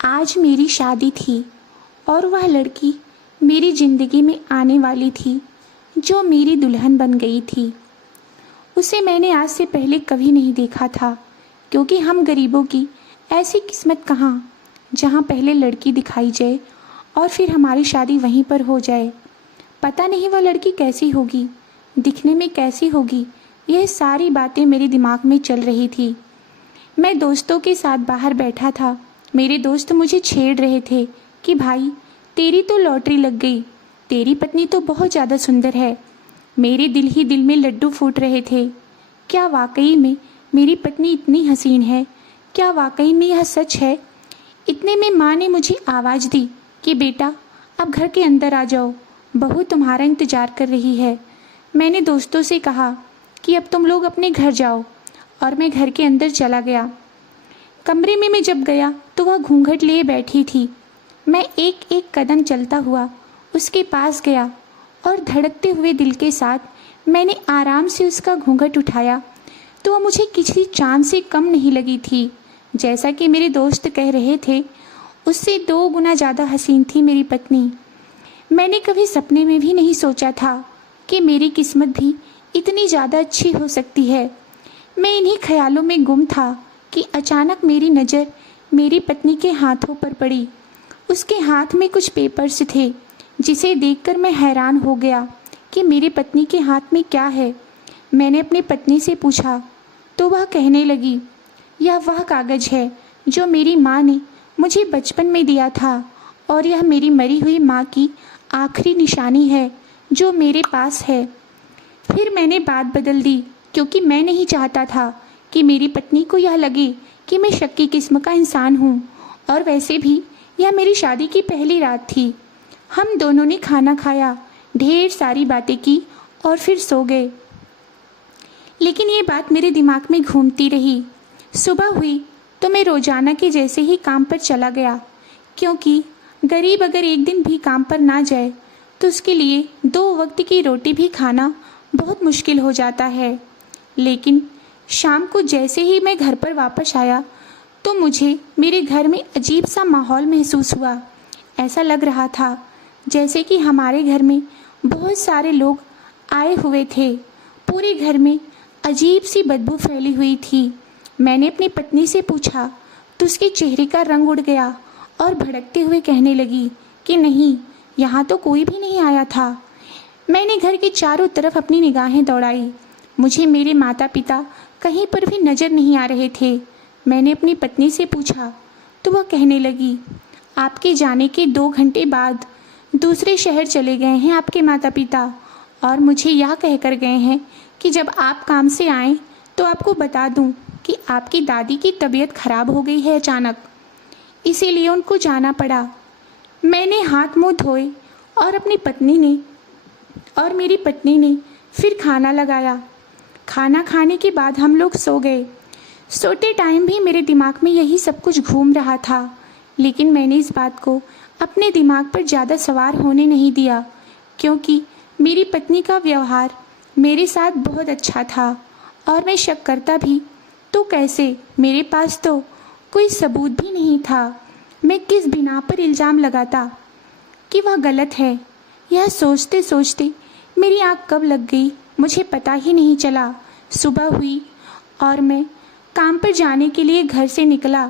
आज मेरी शादी थी और वह लड़की मेरी ज़िंदगी में आने वाली थी जो मेरी दुल्हन बन गई थी। उसे मैंने आज से पहले कभी नहीं देखा था, क्योंकि हम गरीबों की ऐसी किस्मत कहाँ जहाँ पहले लड़की दिखाई जाए और फिर हमारी शादी वहीं पर हो जाए। पता नहीं वह लड़की कैसी होगी, दिखने में कैसी होगी, यह सारी बातें मेरे दिमाग में चल रही थी। मैं दोस्तों के साथ बाहर बैठा था। मेरे दोस्त मुझे छेड़ रहे थे कि भाई तेरी तो लॉटरी लग गई, तेरी पत्नी तो बहुत ज़्यादा सुंदर है। मेरे दिल ही दिल में लड्डू फूट रहे थे। क्या वाकई में मेरी पत्नी इतनी हसीन है? क्या वाकई में यह सच है? इतने में माँ ने मुझे आवाज़ दी कि बेटा अब घर के अंदर आ जाओ, बहू तुम्हारा इंतज़ार कर रही है। मैंने दोस्तों से कहा कि अब तुम लोग अपने घर जाओ और मैं घर के अंदर चला गया। कमरे में मैं जब गया तो वह घूंघट लिए बैठी थी। मैं एक एक कदम चलता हुआ उसके पास गया और धड़कते हुए दिल के साथ मैंने आराम से उसका घूंघट उठाया तो वह मुझे किसी चांद से कम नहीं लगी थी। जैसा कि मेरे दोस्त कह रहे थे, उससे 2 गुना ज़्यादा हसीन थी मेरी पत्नी। मैंने कभी सपने में भी नहीं सोचा था कि मेरी किस्मत भी इतनी ज़्यादा अच्छी हो सकती है। मैं इन्हीं ख्यालों में गुम था कि अचानक मेरी नज़र मेरी पत्नी के हाथों पर पड़ी। उसके हाथ में कुछ पेपर्स थे जिसे देखकर मैं हैरान हो गया कि मेरी पत्नी के हाथ में क्या है। मैंने अपनी पत्नी से पूछा तो वह कहने लगी, यह वह कागज़ है जो मेरी माँ ने मुझे बचपन में दिया था और यह मेरी मरी हुई माँ की आखिरी निशानी है जो मेरे पास है। फिर मैंने बात बदल दी, क्योंकि मैं नहीं चाहता था कि मेरी पत्नी को यह लगे कि मैं शक्की किस्म का इंसान हूँ। और वैसे भी यह मेरी शादी की पहली रात थी। हम दोनों ने खाना खाया, ढेर सारी बातें की और फिर सो गए। लेकिन ये बात मेरे दिमाग में घूमती रही। सुबह हुई तो मैं रोज़ाना के जैसे ही काम पर चला गया, क्योंकि गरीब अगर एक दिन भी काम पर ना जाए तो उसके लिए 2 वक्त की रोटी भी खाना बहुत मुश्किल हो जाता है। लेकिन शाम को जैसे ही मैं घर पर वापस आया तो मुझे मेरे घर में अजीब सा माहौल महसूस हुआ। ऐसा लग रहा था जैसे कि हमारे घर में बहुत सारे लोग आए हुए थे। पूरे घर में अजीब सी बदबू फैली हुई थी। मैंने अपनी पत्नी से पूछा तो उसके चेहरे का रंग उड़ गया और भड़कते हुए कहने लगी कि नहीं, यहाँ तो कोई भी नहीं आया था। मैंने घर के चारों तरफ अपनी निगाहें दौड़ाई। मुझे मेरे माता पिता कहीं पर भी नज़र नहीं आ रहे थे। मैंने अपनी पत्नी से पूछा तो वह कहने लगी, आपके जाने के 2 घंटे बाद दूसरे शहर चले गए हैं आपके माता पिता, और मुझे यह कहकर गए हैं कि जब आप काम से आएँ तो आपको बता दूं कि आपकी दादी की तबीयत खराब हो गई है अचानक, इसीलिए उनको जाना पड़ा। मैंने हाथ मुंह धोए और मेरी पत्नी ने फिर खाना लगाया। खाना खाने के बाद हम लोग सो गए। सोते टाइम भी मेरे दिमाग में यही सब कुछ घूम रहा था, लेकिन मैंने इस बात को अपने दिमाग पर ज़्यादा सवार होने नहीं दिया, क्योंकि मेरी पत्नी का व्यवहार मेरे साथ बहुत अच्छा था। और मैं शक करता भी तो कैसे, मेरे पास तो कोई सबूत भी नहीं था। मैं किस बिना पर इल्ज़ाम लगाता कि वह गलत है? यह सोचते सोचते मेरी आँख कब लग गई मुझे पता ही नहीं चला। सुबह हुई और मैं काम पर जाने के लिए घर से निकला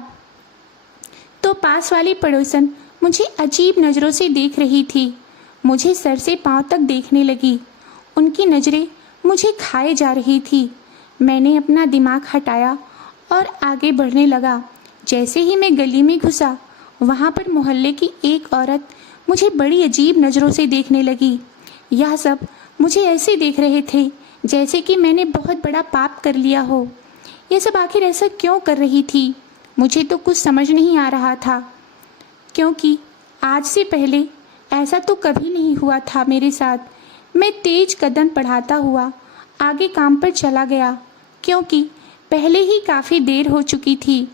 तो पास वाली पड़ोसन मुझे अजीब नज़रों से देख रही थी। मुझे सर से पांव तक देखने लगी। उनकी नज़रें मुझे खाए जा रही थी। मैंने अपना दिमाग हटाया और आगे बढ़ने लगा। जैसे ही मैं गली में घुसा, वहाँ पर मोहल्ले की एक औरत मुझे बड़ी अजीब नज़रों से देखने लगी। यह सब मुझे ऐसे देख रहे थे जैसे कि मैंने बहुत बड़ा पाप कर लिया हो। यह सब आखिर ऐसा क्यों कर रही थी? मुझे तो कुछ समझ नहीं आ रहा था, क्योंकि आज से पहले ऐसा तो कभी नहीं हुआ था मेरे साथ। मैं तेज कदम बढ़ाता हुआ आगे काम पर चला गया, क्योंकि पहले ही काफ़ी देर हो चुकी थी।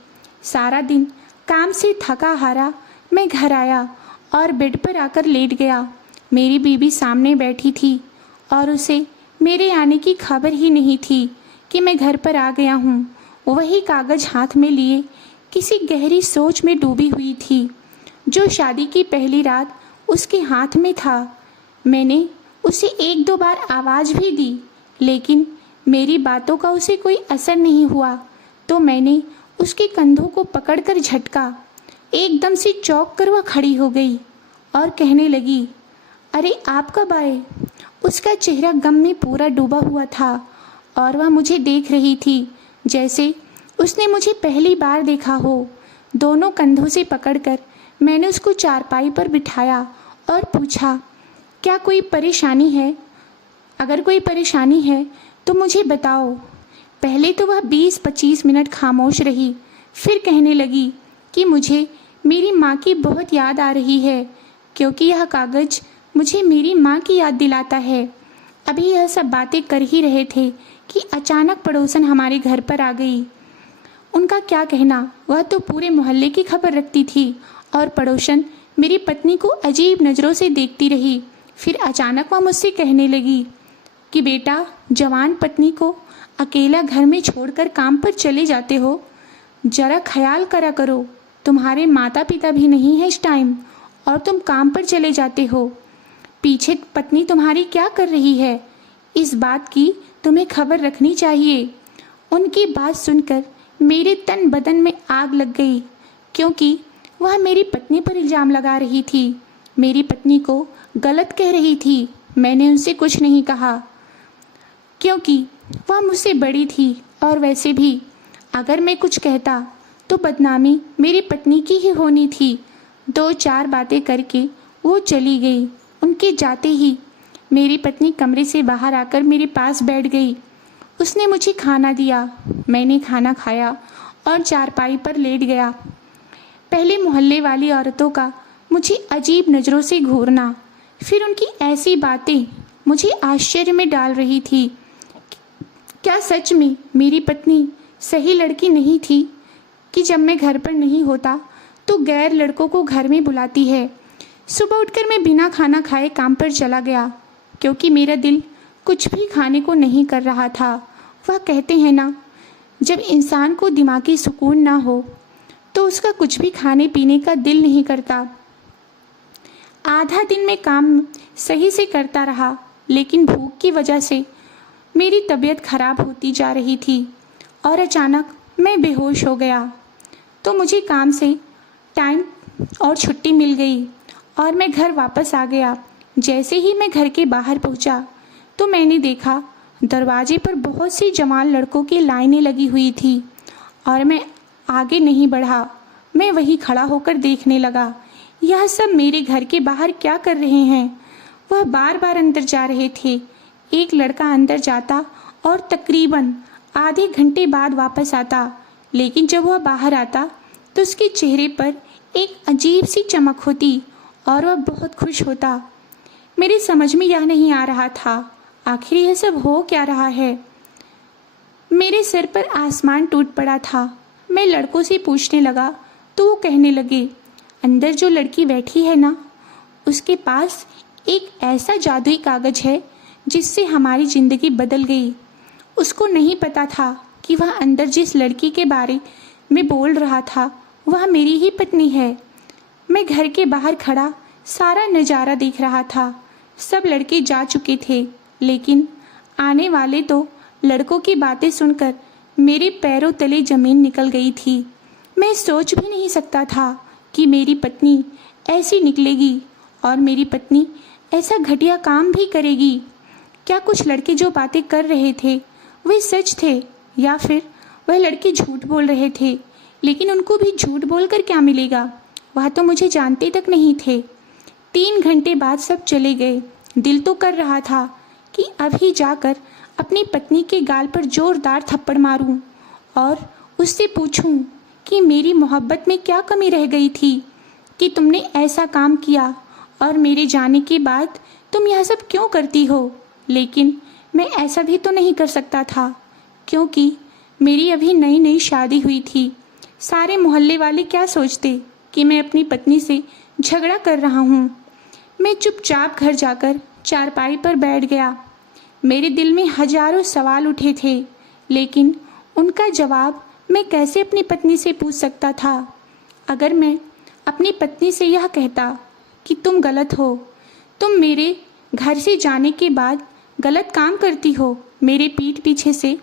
सारा दिन काम से थका हारा मैं घर आया और बेड पर आकर लेट गया। मेरी बीवी सामने बैठी थी और उसे मेरे आने की खबर ही नहीं थी कि मैं घर पर आ गया हूँ। वही कागज़ हाथ में लिए किसी गहरी सोच में डूबी हुई थी जो शादी की पहली रात उसके हाथ में था। मैंने उसे एक दो बार आवाज़ भी दी, लेकिन मेरी बातों का उसे कोई असर नहीं हुआ। तो मैंने उसके कंधों को पकड़कर झटका। एकदम से चौंक कर वह खड़ी हो गई और कहने लगी, अरे आप कब आए? उसका चेहरा गम में पूरा डूबा हुआ था और वह मुझे देख रही थी जैसे उसने मुझे पहली बार देखा हो। दोनों कंधों से पकड़कर मैंने उसको चारपाई पर बिठाया और पूछा, क्या कोई परेशानी है? अगर कोई परेशानी है तो मुझे बताओ। पहले तो वह 20-25 मिनट खामोश रही, फिर कहने लगी कि मुझे मेरी माँ की बहुत याद आ रही है, क्योंकि यह कागज़ मुझे मेरी माँ की याद दिलाता है। अभी यह सब बातें कर ही रहे थे कि अचानक पड़ोसन हमारे घर पर आ गई। उनका क्या कहना, वह तो पूरे मोहल्ले की खबर रखती थी और पड़ोसन मेरी पत्नी को अजीब नज़रों से देखती रही। फिर अचानक वह मुझसे कहने लगी कि बेटा, जवान पत्नी को अकेला घर में छोड़कर काम पर चले जाते हो, ज़रा ख्याल करा करो। तुम्हारे माता पिता भी नहीं है इस टाइम और तुम काम पर चले जाते हो। पीछे पत्नी तुम्हारी क्या कर रही है, इस बात की तुम्हें खबर रखनी चाहिए। उनकी बात सुनकर मेरे तन बदन में आग लग गई, क्योंकि वह मेरी पत्नी पर इल्ज़ाम लगा रही थी, मेरी पत्नी को गलत कह रही थी। मैंने उनसे कुछ नहीं कहा क्योंकि वह मुझसे बड़ी थी और वैसे भी अगर मैं कुछ कहता तो बदनामी मेरी पत्नी की ही होनी थी। 2-4 बातें करके वो चली गई। उनके जाते ही मेरी पत्नी कमरे से बाहर आकर मेरे पास बैठ गई। उसने मुझे खाना दिया, मैंने खाना खाया और चारपाई पर लेट गया। पहले मोहल्ले वाली औरतों का मुझे अजीब नज़रों से घूरना, फिर उनकी ऐसी बातें मुझे आश्चर्य में डाल रही थी। क्या सच में मेरी पत्नी सही लड़की नहीं थी कि जब मैं घर पर नहीं होता तो गैर लड़कों को घर में बुलाती है? सुबह उठकर मैं बिना खाना खाए काम पर चला गया, क्योंकि मेरा दिल कुछ भी खाने को नहीं कर रहा था। वह कहते हैं ना, जब इंसान को दिमागी सुकून ना हो तो उसका कुछ भी खाने पीने का दिल नहीं करता। आधा दिन मैं काम सही से करता रहा, लेकिन भूख की वजह से मेरी तबीयत खराब होती जा रही थी और अचानक मैं बेहोश हो गया। तो मुझे काम से टाइम और छुट्टी मिल गई और मैं घर वापस आ गया। जैसे ही मैं घर के बाहर पहुंचा तो मैंने देखा दरवाजे पर बहुत सी जवान लड़कों की लाइनें लगी हुई थी और मैं आगे नहीं बढ़ा। मैं वहीं खड़ा होकर देखने लगा, यह सब मेरे घर के बाहर क्या कर रहे हैं। वह बार बार अंदर जा रहे थे। एक लड़का अंदर जाता और तकरीबन आधे घंटे बाद वापस आता, लेकिन जब वह बाहर आता तो उसके चेहरे पर एक अजीब सी चमक होती और वह बहुत खुश होता। मेरी समझ में यह नहीं आ रहा था, आखिर यह सब हो क्या रहा है। मेरे सिर पर आसमान टूट पड़ा था। मैं लड़कों से पूछने लगा तो वो कहने लगे, अंदर जो लड़की बैठी है ना, उसके पास एक ऐसा जादुई कागज है जिससे हमारी ज़िंदगी बदल गई। उसको नहीं पता था कि वह अंदर जिस लड़की के बारे में बोल रहा था वह मेरी ही पत्नी है। मैं घर के बाहर खड़ा सारा नज़ारा देख रहा था। सब लड़के जा चुके थे, लेकिन आने वाले तो लड़कों की बातें सुनकर मेरे पैरों तले ज़मीन निकल गई थी। मैं सोच भी नहीं सकता था कि मेरी पत्नी ऐसी निकलेगी और मेरी पत्नी ऐसा घटिया काम भी करेगी। क्या कुछ लड़के जो बातें कर रहे थे वे सच थे या फिर वह लड़के झूठ बोल रहे थे? लेकिन उनको भी झूठ बोलकर क्या मिलेगा, वह तो मुझे जानते तक नहीं थे। 3 घंटे बाद सब चले गए। दिल तो कर रहा था कि अभी जाकर अपनी पत्नी के गाल पर जोरदार थप्पड़ मारूं और उससे पूछूं कि मेरी मोहब्बत में क्या कमी रह गई थी कि तुमने ऐसा काम किया और मेरे जाने के बाद तुम यह सब क्यों करती हो। लेकिन मैं ऐसा भी तो नहीं कर सकता था, क्योंकि मेरी अभी नई नई शादी हुई थी। सारे मोहल्ले वाले क्या सोचते कि मैं अपनी पत्नी से झगड़ा कर रहा हूँ। मैं चुपचाप घर जाकर चारपाई पर बैठ गया। मेरे दिल में हजारों सवाल उठे थे, लेकिन उनका जवाब मैं कैसे अपनी पत्नी से पूछ सकता था? अगर मैं अपनी पत्नी से यह कहता कि तुम गलत हो, तुम मेरे घर से जाने के बाद गलत काम करती हो, मेरे पीठ पीछे से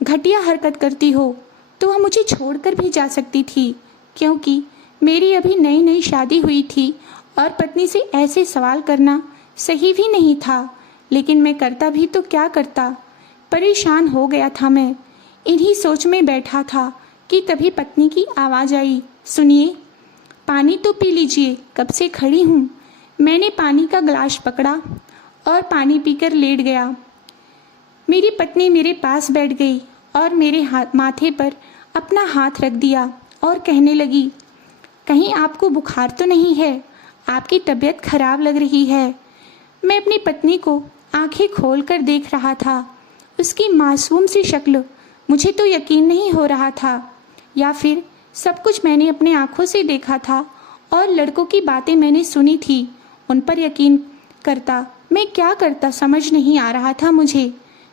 घटिया हरकत करती हो, तो वह मुझे छोड़कर भी जा सकती थी, क्योंकि मेरी अभी नई नई शादी हुई थी और पत्नी से ऐसे सवाल करना सही भी नहीं था। लेकिन मैं करता भी तो क्या करता? परेशान हो गया था मैं। इन्हीं सोच में बैठा था कि तभी पत्नी की आवाज़ आई, सुनिए, पानी तो पी लीजिए, कब से खड़ी हूँ। मैंने पानी का गिलास पकड़ा और पानी पीकर लेट गया। मेरी पत्नी मेरे पास बैठ गई और मेरे माथे पर अपना हाथ रख दिया और कहने लगी, कहीं आपको बुखार तो नहीं है? आपकी तबीयत खराब लग रही है। मैं अपनी पत्नी को आंखें खोलकर देख रहा था। उसकी मासूम सी शक्ल, मुझे तो यकीन नहीं हो रहा था, या फिर सब कुछ मैंने अपने आंखों से देखा था और लड़कों की बातें मैंने सुनी थी, उन पर यकीन करता। मैं क्या करता समझ नहीं आ रहा था मुझे।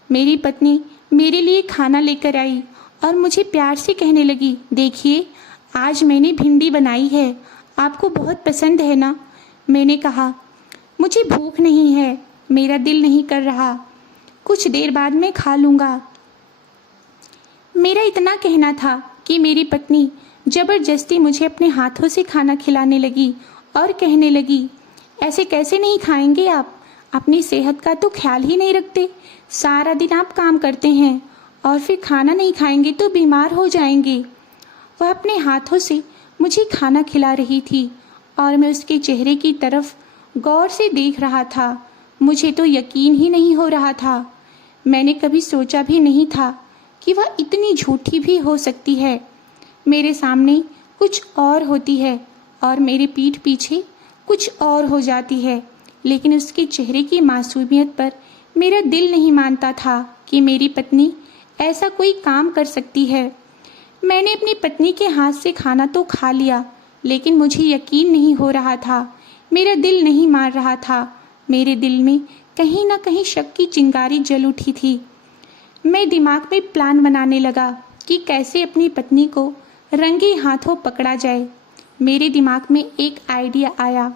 मेरी पत्नी मेरे लिए खाना लेकर आई और मुझे प्यार से कहने लगी, देखिए, आज मैंने भिंडी बनाई है, आपको बहुत पसंद है ना? मैंने कहा, मुझे भूख नहीं है, मेरा दिल नहीं कर रहा, कुछ देर बाद मैं खा लूँगा। मेरा इतना कहना था कि मेरी पत्नी ज़बरदस्ती मुझे अपने हाथों से खाना खिलाने लगी और कहने लगी, ऐसे कैसे नहीं खाएंगे आप? अपनी सेहत का तो ख्याल ही नहीं रखते। सारा दिन आप काम करते हैं और फिर खाना नहीं खाएंगे तो बीमार हो जाएंगे। वह अपने हाथों से मुझे खाना खिला रही थी और मैं उसके चेहरे की तरफ गौर से देख रहा था। मुझे तो यकीन ही नहीं हो रहा था। मैंने कभी सोचा भी नहीं था कि वह इतनी झूठी भी हो सकती है। मेरे सामने कुछ और होती है और मेरे पीठ पीछे कुछ और हो जाती है, लेकिन उसके चेहरे की मासूमियत पर मेरा दिल नहीं मानता था कि मेरी पत्नी ऐसा कोई काम कर सकती है। मैंने अपनी पत्नी के हाथ से खाना तो खा लिया, लेकिन मुझे यकीन नहीं हो रहा था, मेरा दिल नहीं मान रहा था। मेरे दिल में कहीं ना कहीं शक की चिंगारी जल उठी थी। मैं दिमाग में प्लान बनाने लगा कि कैसे अपनी पत्नी को रंगे हाथों पकड़ा जाए। मेरे दिमाग में एक आइडिया आया।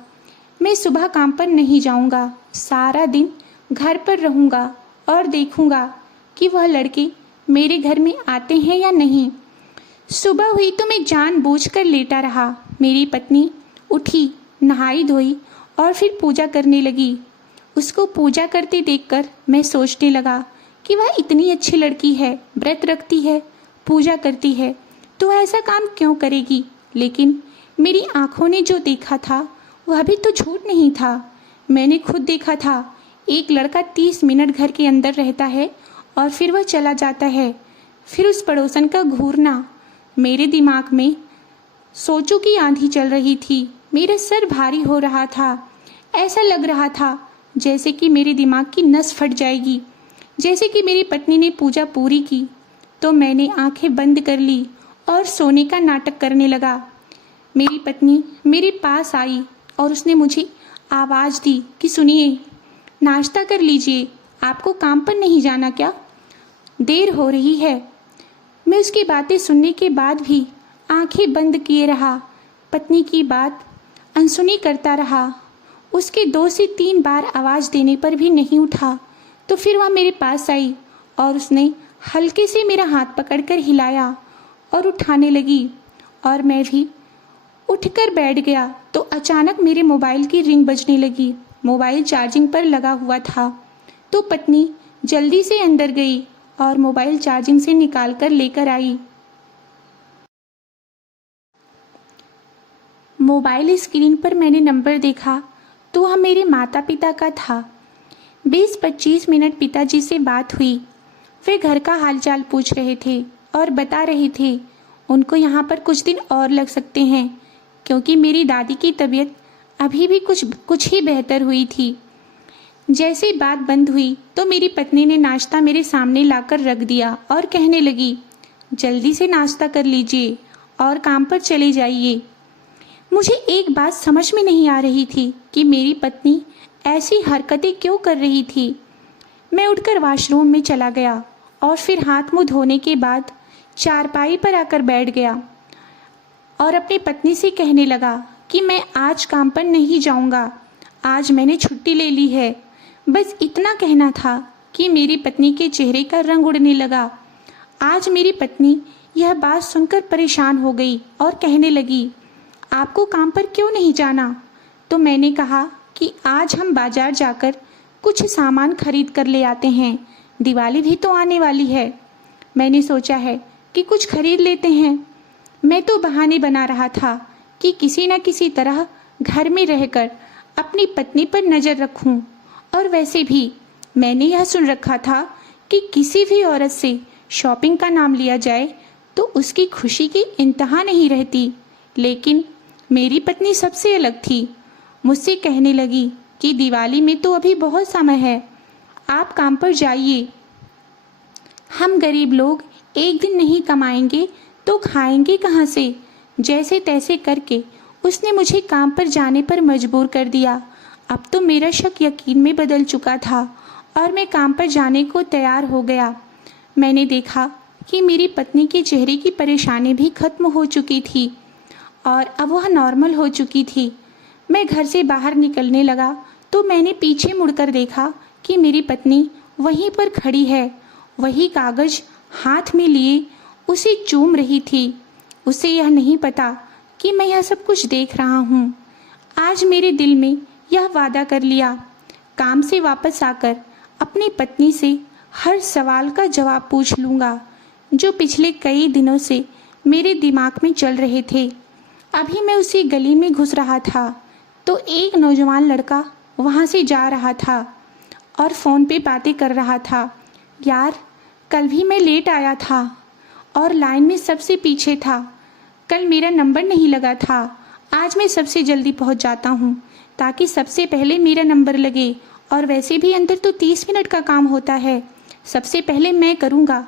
मैं सुबह काम पर नहीं जाऊंगा, सारा दिन घर पर रहूंगा और देखूंगा कि वह लड़के मेरे घर में आते हैं या नहीं। सुबह हुई तो मैं जानबूझकर लेटा रहा। मेरी पत्नी उठी, नहाई धोई और फिर पूजा करने लगी। उसको पूजा करते देखकर मैं सोचने लगा कि वह इतनी अच्छी लड़की है, व्रत रखती है, पूजा करती है, तो ऐसा काम क्यों करेगी। लेकिन मेरी आंखों ने जो देखा था वह भी तो झूठ नहीं था। मैंने खुद देखा था, एक लड़का 30 मिनट घर के अंदर रहता है और फिर वह चला जाता है। फिर उस पड़ोसन का घूरना। मेरे दिमाग में सोचों की आंधी चल रही थी। मेरा सर भारी हो रहा था। ऐसा लग रहा था जैसे कि मेरे दिमाग की नस फट जाएगी। जैसे कि मेरी पत्नी ने पूजा पूरी की तो मैंने आंखें बंद कर ली और सोने का नाटक करने लगा। मेरी पत्नी मेरे पास आई और उसने मुझे आवाज़ दी कि सुनिए, नाश्ता कर लीजिए, आपको काम पर नहीं जाना क्या? देर हो रही है। मैं उसकी बातें सुनने के बाद भी आंखें बंद किए रहा। पत्नी की बात अनसुनी करता रहा। उसके 2 से 3 बार आवाज़ देने पर भी नहीं उठा तो फिर वह मेरे पास आई और उसने हल्के से मेरा हाथ पकड़कर हिलाया और उठाने लगी और मैं भी उठकर बैठ गया तो अचानक मेरे मोबाइल की रिंग बजने लगी। मोबाइल चार्जिंग पर लगा हुआ था तो पत्नी जल्दी से अंदर गई और मोबाइल चार्जिंग से निकाल कर लेकर आई। मोबाइल स्क्रीन पर मैंने नंबर देखा तो वह मेरे माता पिता का था। 20-25 मिनट पिताजी से बात हुई। वे घर का हालचाल पूछ रहे थे और बता रहे थे उनको यहाँ पर कुछ दिन और लग सकते हैं, क्योंकि मेरी दादी की तबीयत अभी भी कुछ ही बेहतर हुई थी। जैसे बात बंद हुई तो मेरी पत्नी ने नाश्ता मेरे सामने लाकर रख दिया और कहने लगी, जल्दी से नाश्ता कर लीजिए और काम पर चले जाइए। मुझे एक बात समझ में नहीं आ रही थी कि मेरी पत्नी ऐसी हरकतें क्यों कर रही थी। मैं उठकर वॉशरूम में चला गया और फिर हाथ मुंह धोने के बाद चारपाई पर आकर बैठ गया और अपनी पत्नी से कहने लगा कि मैं आज काम पर नहीं जाऊंगा, आज मैंने छुट्टी ले ली है। बस इतना कहना था कि मेरी पत्नी के चेहरे का रंग उड़ने लगा। आज मेरी पत्नी यह बात सुनकर परेशान हो गई और कहने लगी, आपको काम पर क्यों नहीं जाना? तो मैंने कहा कि आज हम बाजार जाकर कुछ सामान खरीद कर ले आते हैं, दिवाली भी तो आने वाली है। मैंने सोचा है कि कुछ खरीद लेते हैं। मैं तो बहाने बना रहा था कि किसी न किसी तरह घर में रहकर अपनी पत्नी पर नज़र रखूं। और वैसे भी मैंने यह सुन रखा था कि किसी भी औरत से शॉपिंग का नाम लिया जाए तो उसकी खुशी की इंतहा नहीं रहती। लेकिन मेरी पत्नी सबसे अलग थी। मुझसे कहने लगी कि दिवाली में तो अभी बहुत समय है, आप काम पर जाइए। हम गरीब लोग एक दिन नहीं कमाएंगे तो खाएंगे कहाँ से? जैसे तैसे करके उसने मुझे काम पर जाने पर मजबूर कर दिया। अब तो मेरा शक यकीन में बदल चुका था और मैं काम पर जाने को तैयार हो गया। मैंने देखा कि मेरी पत्नी के चेहरे की परेशानी भी खत्म हो चुकी थी और अब वह नॉर्मल हो चुकी थी। मैं घर से बाहर निकलने लगा तो मैंने पीछे मुड़कर देखा कि मेरी पत्नी वहीं पर खड़ी है, वही कागज हाथ में लिए उसे चूम रही थी। उसे यह नहीं पता कि मैं यह सब कुछ देख रहा हूँ। आज मेरे दिल में यह वादा कर लिया, काम से वापस आकर अपनी पत्नी से हर सवाल का जवाब पूछ लूँगा जो पिछले कई दिनों से मेरे दिमाग में चल रहे थे। अभी मैं उसी गली में घुस रहा था तो एक नौजवान लड़का वहाँ से जा रहा था और फ़ोन पे बातें कर रहा था। यार, कल भी मैं लेट आया था और लाइन में सबसे पीछे था। कल मेरा नंबर नहीं लगा था, आज मैं सबसे जल्दी पहुँच जाता हूँ ताकि सबसे पहले मेरा नंबर लगे। और वैसे भी अंदर तो 30 मिनट का काम होता है, सबसे पहले मैं करूँगा।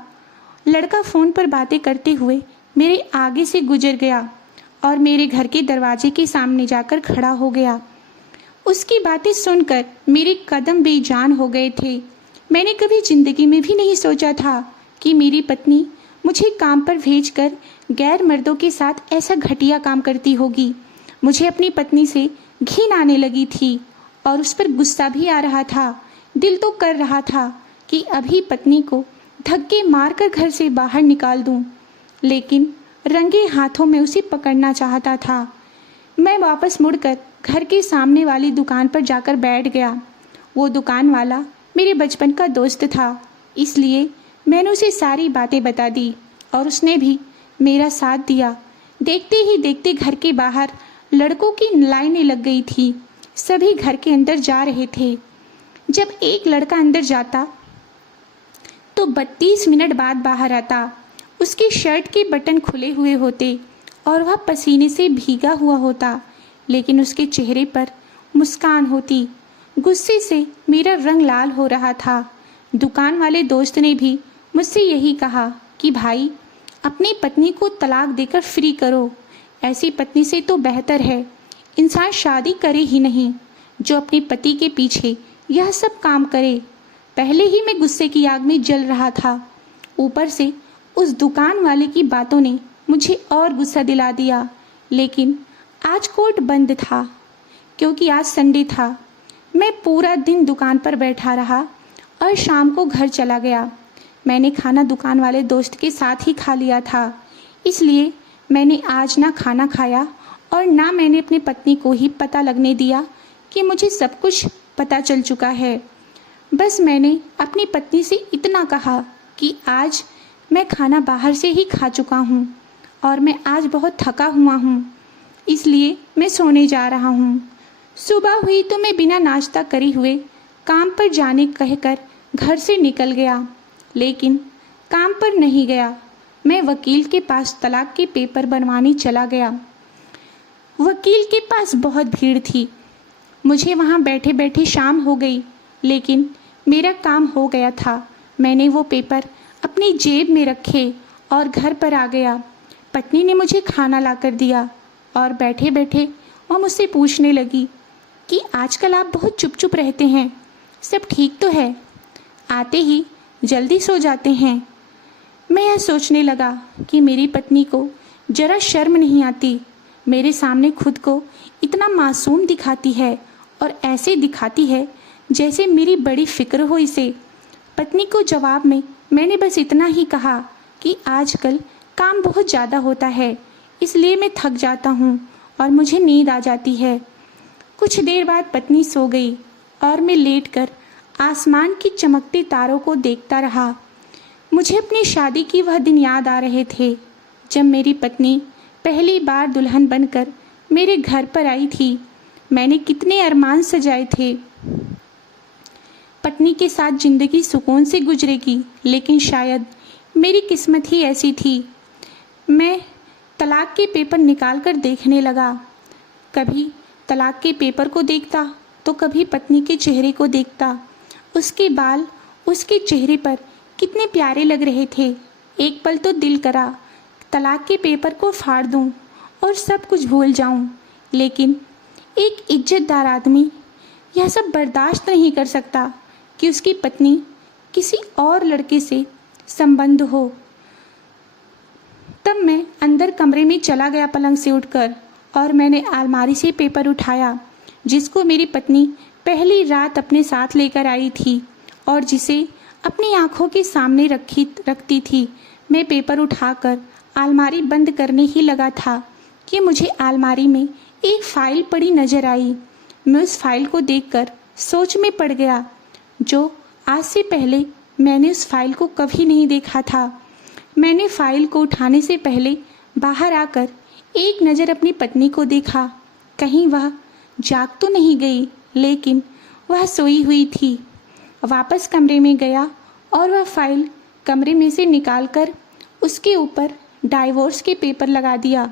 लड़का फ़ोन पर बातें करते हुए मेरे आगे से गुजर गया और मेरे घर के दरवाजे के सामने जाकर खड़ा हो गया। उसकी बातें सुनकर मेरे कदम बेजान हो गए थे। मैंने कभी ज़िंदगी में भी नहीं सोचा था कि मेरी पत्नी मुझे काम पर भेजकर गैर मर्दों के साथ ऐसा घटिया काम करती होगी। मुझे अपनी पत्नी से घिन आने लगी थी और उस पर गुस्सा भी आ रहा था। दिल तो कर रहा था कि अभी पत्नी को धक्के मारकर घर से बाहर निकाल दूं, लेकिन रंगे हाथों में उसे पकड़ना चाहता था। मैं वापस मुड़कर घर के सामने वाली दुकान पर जाकर बैठ गया। वो दुकान वाला मेरे बचपन का दोस्त था, इसलिए मैंने उसे सारी बातें बता दी और उसने भी मेरा साथ दिया। देखते ही देखते घर के बाहर लड़कों की लाइनें लग गई थी। सभी घर के अंदर जा रहे थे। जब एक लड़का अंदर जाता तो 32 मिनट बाद बाहर आता। उसकी शर्ट के बटन खुले हुए होते और वह पसीने से भीगा हुआ होता, लेकिन उसके चेहरे पर मुस्कान होती। गुस्से से मेरा रंग लाल हो रहा था। दुकान वाले दोस्त ने भी मुझसे यही कहा कि भाई, अपनी पत्नी को तलाक देकर फ्री करो। ऐसी पत्नी से तो बेहतर है इंसान शादी करे ही नहीं, जो अपने पति के पीछे यह सब काम करे। पहले ही मैं गुस्से की आग में जल रहा था, ऊपर से उस दुकान वाले की बातों ने मुझे और गुस्सा दिला दिया। लेकिन आज कोर्ट बंद था क्योंकि आज संडे था। मैं पूरा दिन दुकान पर बैठा रहा और शाम को घर चला गया। मैंने खाना दुकान वाले दोस्त के साथ ही खा लिया था, इसलिए मैंने आज ना खाना खाया और ना मैंने अपनी पत्नी को ही पता लगने दिया कि मुझे सब कुछ पता चल चुका है। बस मैंने अपनी पत्नी से इतना कहा कि आज मैं खाना बाहर से ही खा चुका हूँ और मैं आज बहुत थका हुआ हूँ, इसलिए मैं सोने जा रहा हूँ। सुबह हुई तो मैं बिना नाश्ता करे हुए काम पर जाने कहकर घर से निकल गया, लेकिन काम पर नहीं गया। मैं वकील के पास तलाक के पेपर बनवाने चला गया। वकील के पास बहुत भीड़ थी। मुझे वहाँ बैठे बैठे शाम हो गई, लेकिन मेरा काम हो गया था। मैंने वो पेपर अपनी जेब में रखे और घर पर आ गया। पत्नी ने मुझे खाना लाकर दिया और बैठे बैठे वह मुझसे पूछने लगी कि आजकल आप बहुत चुप चुप रहते हैं, सब ठीक तो है? आते ही जल्दी सो जाते हैं। मैं यह सोचने लगा कि मेरी पत्नी को जरा शर्म नहीं आती, मेरे सामने खुद को इतना मासूम दिखाती है और ऐसे दिखाती है जैसे मेरी बड़ी फिक्र हो इसे। पत्नी को जवाब में मैंने बस इतना ही कहा कि आजकल काम बहुत ज़्यादा होता है, इसलिए मैं थक जाता हूँ और मुझे नींद आ जाती है। कुछ देर बाद पत्नी सो गई और मैं लेटकर आसमान की चमकते तारों को देखता रहा। मुझे अपनी शादी की वह दिन याद आ रहे थे जब मेरी पत्नी पहली बार दुल्हन बनकर मेरे घर पर आई थी। मैंने कितने अरमान सजाए थे पत्नी के साथ ज़िंदगी सुकून से गुजरेगी, लेकिन शायद मेरी किस्मत ही ऐसी थी। मैं तलाक के पेपर निकाल कर देखने लगा। कभी तलाक के पेपर को देखता तो कभी पत्नी के चेहरे को देखता। उसके बाल उसके चेहरे पर कितने प्यारे लग रहे थे। एक पल तो दिल करा तलाक के पेपर को फाड़ दूं और सब कुछ भूल जाऊं, लेकिन एक इज्जतदार आदमी यह सब बर्दाश्त नहीं कर सकता कि उसकी पत्नी किसी और लड़के से संबंध हो। तब मैं अंदर कमरे में चला गया पलंग से उठकर, और मैंने अलमारी से पेपर उठाया जिसको मेरी पत्नी पहली रात अपने साथ लेकर आई थी और जिसे अपनी आंखों के सामने रखती थी। मैं पेपर उठाकर अलमारी बंद करने ही लगा था कि मुझे अलमारी में एक फाइल पड़ी नजर आई। मैं उस फाइल को देखकर सोच में पड़ गया, जो आज से पहले मैंने उस फाइल को कभी नहीं देखा था। मैंने फाइल को उठाने से पहले बाहर आकर एक नज़र अपनी पत्नी को देखा। कहीं वह जाग तो नहीं गई, लेकिन वह सोई हुई थी। वापस कमरे में गया और वह फाइल कमरे में से निकालकर उसके ऊपर डाइवोर्स के पेपर लगा दिया।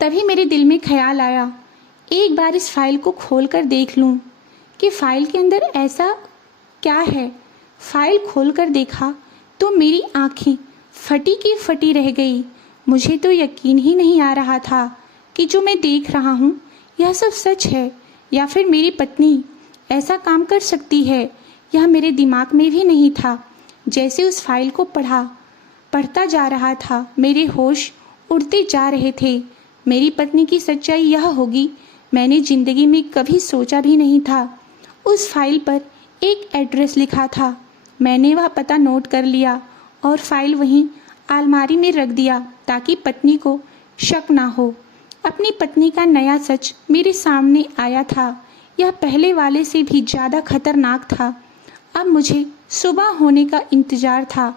तभी मेरे दिल में ख्याल आया, एक बार इस फाइल को खोलकर देख लूं कि फाइल के अंदर ऐसा क्या है। फाइल खोलकर देखा तो मेरी आंखें फटी की फटी रह गई। मुझे तो यकीन ही नहीं आ रहा था कि जो मैं देख रहा हूँ यह सब सच है, या फिर मेरी पत्नी ऐसा काम कर सकती है। यह मेरे दिमाग में भी नहीं था। जैसे उस फाइल को पढ़ता जा रहा था, मेरे होश उड़ते जा रहे थे। मेरी पत्नी की सच्चाई यह होगी, मैंने ज़िंदगी में कभी सोचा भी नहीं था। उस फाइल पर एक एड्रेस लिखा था। मैंने वह पता नोट कर लिया और फाइल वहीं अलमारी में रख दिया ताकि पत्नी को शक ना हो। अपनी पत्नी का नया सच मेरे सामने आया था। यह पहले वाले से भी ज़्यादा खतरनाक था। अब मुझे सुबह होने का इंतज़ार था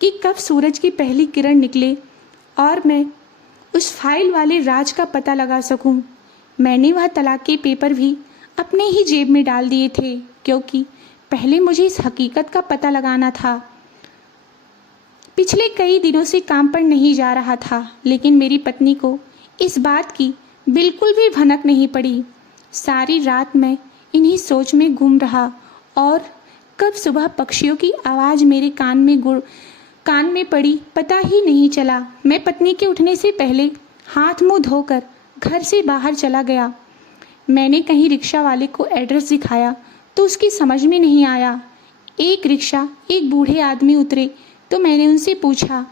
कि कब सूरज की पहली किरण निकले और मैं उस फाइल वाले राज का पता लगा सकूं। मैंने वह तलाक के पेपर भी अपने ही जेब में डाल दिए थे, क्योंकि पहले मुझे इस हकीकत का पता लगाना था। पिछले कई दिनों से काम पर नहीं जा रहा था, लेकिन मेरी पत्नी को इस बात की बिल्कुल भी भनक नहीं पड़ी। सारी रात मैं इन्हीं सोच में गुम रहा और कब सुबह पक्षियों की आवाज़ मेरे कान में पड़ी पता ही नहीं चला। मैं पत्नी के उठने से पहले हाथ मुंह धोकर घर से बाहर चला गया। मैंने कहीं रिक्शा वाले को एड्रेस दिखाया तो उसकी समझ में नहीं आया। एक बूढ़े आदमी उतरे तो मैंने उनसे पूछा,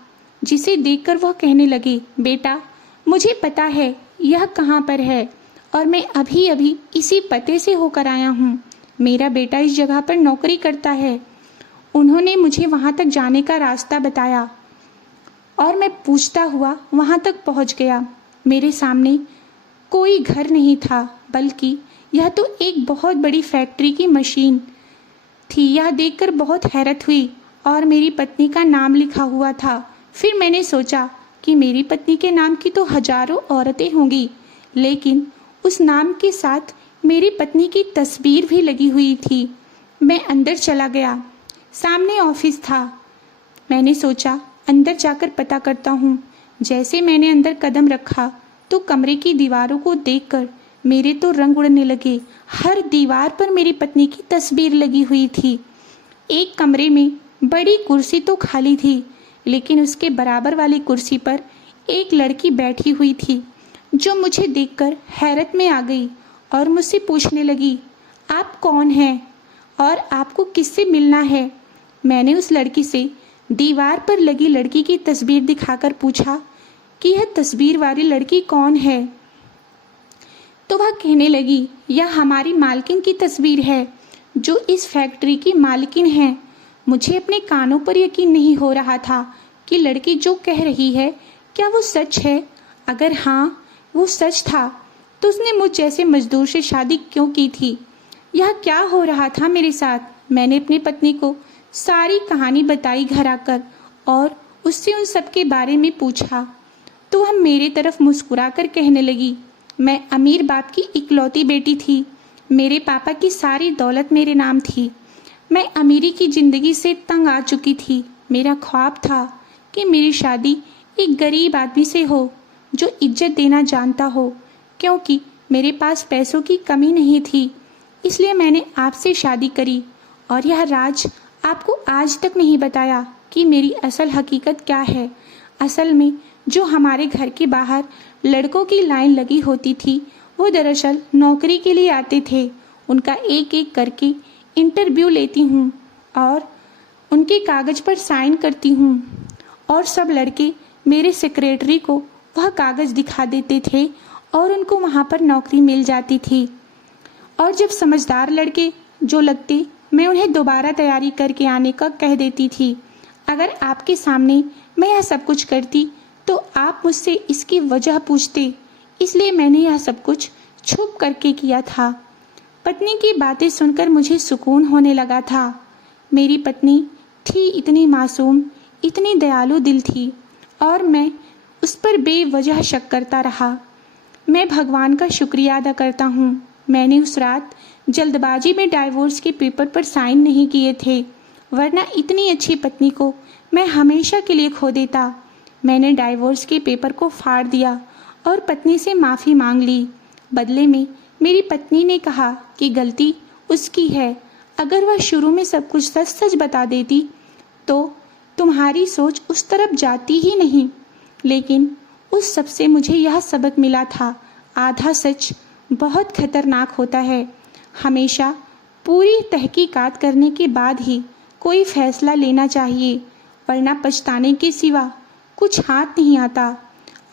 जिसे देखकर वह कहने लगे, बेटा मुझे पता है यह कहाँ पर है और मैं अभी अभी इसी पते से होकर आया हूँ। मेरा बेटा इस जगह पर नौकरी करता है। उन्होंने मुझे वहाँ तक जाने का रास्ता बताया और मैं पूछता हुआ वहाँ तक पहुँच गया। मेरे सामने कोई घर नहीं था, बल्कि यह तो एक बहुत बड़ी फैक्ट्री की मशीन थी। यह देखकर बहुत हैरत हुई और मेरी पत्नी का नाम लिखा हुआ था। फिर मैंने सोचा कि मेरी पत्नी के नाम की तो हजारों औरतें होंगी, लेकिन उस नाम के साथ मेरी पत्नी की तस्वीर भी लगी हुई थी। मैं अंदर चला गया। सामने ऑफिस था। मैंने सोचा अंदर जाकर पता करता हूँ। जैसे मैंने अंदर कदम रखा तो कमरे की दीवारों को देखकर मेरे तो रंग उड़ने लगे। हर दीवार पर मेरी पत्नी की तस्वीर लगी हुई थी। एक कमरे में बड़ी कुर्सी तो खाली थी, लेकिन उसके बराबर वाली कुर्सी पर एक लड़की बैठी हुई थी, जो मुझे देखकर हैरत में आ गई और मुझसे पूछने लगी, आप कौन हैं और आपको किससे मिलना है? मैंने उस लड़की से दीवार पर लगी लड़की की तस्वीर दिखाकर पूछा कि यह तस्वीर वाली लड़की कौन है। तो वह कहने लगी, यह हमारी मालकिन की तस्वीर है, जो इस फैक्ट्री की मालकिन है। मुझे अपने कानों पर यकीन नहीं हो रहा था कि लड़की जो कह रही है क्या वो सच है। अगर हाँ वो सच था तो उसने मुझ जैसे मजदूर से शादी क्यों की थी। यह क्या हो रहा था मेरे साथ। मैंने अपनी पत्नी को सारी कहानी बताई घर आकर और उससे उन सब के बारे में पूछा तो वह मेरे तरफ मुस्कुरा कर कहने लगी, मैं अमीर बाप की इकलौती बेटी थी। मेरे पापा की सारी दौलत मेरे नाम थी। मैं अमीरी की ज़िंदगी से तंग आ चुकी थी। मेरा ख्वाब था कि मेरी शादी एक गरीब आदमी से हो जो इज्जत देना जानता हो। क्योंकि मेरे पास पैसों की कमी नहीं थी, इसलिए मैंने आपसे शादी करी। और यह राज आपको आज तक नहीं बताया कि मेरी असल हकीकत क्या है। असल में जो हमारे घर के बाहर लड़कों की लाइन लगी होती थी वो दरअसल नौकरी के लिए आते थे। उनका एक एक करके इंटरव्यू लेती हूँ और उनके कागज़ पर साइन करती हूँ और सब लड़के मेरे सेक्रेटरी को वह कागज़ दिखा देते थे और उनको वहाँ पर नौकरी मिल जाती थी। और जब समझदार लड़के जो लगते मैं उन्हें दोबारा तैयारी करके आने का कह देती थी। अगर आपके सामने मैं यह सब कुछ करती तो आप मुझसे इसकी वजह पूछते, इसलिए मैंने यह सब कुछ छुप करके किया था। पत्नी की बातें सुनकर मुझे सुकून होने लगा था। मेरी पत्नी थी इतनी मासूम, इतनी दयालु दिल थी और मैं उस पर बेवजह शक करता रहा। मैं भगवान का शुक्रिया अदा करता हूँ मैंने उस रात जल्दबाजी में डाइवोर्स के पेपर पर साइन नहीं किए थे, वरना इतनी अच्छी पत्नी को मैं हमेशा के लिए खो देता। मैंने डाइवोर्स के पेपर को फाड़ दिया और पत्नी से माफ़ी मांग ली। बदले में मेरी पत्नी ने कहा कि गलती उसकी है। अगर वह शुरू में सब कुछ सच सच बता देती तो तुम्हारी सोच उस तरफ जाती ही नहीं। लेकिन उस सब से मुझे यह सबक मिला था, आधा सच बहुत खतरनाक होता है। हमेशा पूरी तहकीकात करने के बाद ही कोई फैसला लेना चाहिए, वरना पछताने के सिवा कुछ हाथ नहीं आता।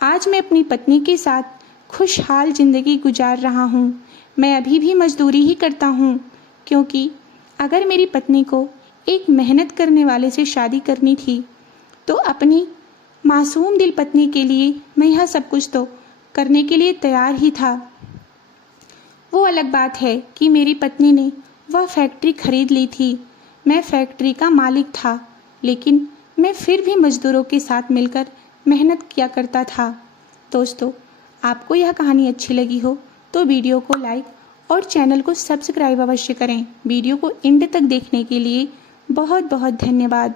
आज मैं अपनी पत्नी के साथ खुशहाल ज़िंदगी गुजार रहा हूँ। मैं अभी भी मजदूरी ही करता हूँ, क्योंकि अगर मेरी पत्नी को एक मेहनत करने वाले से शादी करनी थी तो अपनी मासूम दिल पत्नी के लिए मैं यह सब कुछ तो करने के लिए तैयार ही था। वो अलग बात है कि मेरी पत्नी ने वह फैक्ट्री खरीद ली थी। मैं फैक्ट्री का मालिक था, लेकिन मैं फिर भी मज़दूरों के साथ मिलकर मेहनत किया करता था। दोस्तों, आपको यह कहानी अच्छी लगी हो तो वीडियो को लाइक और चैनल को सब्सक्राइब अवश्य करें। वीडियो को एंड तक देखने के लिए बहुत बहुत धन्यवाद।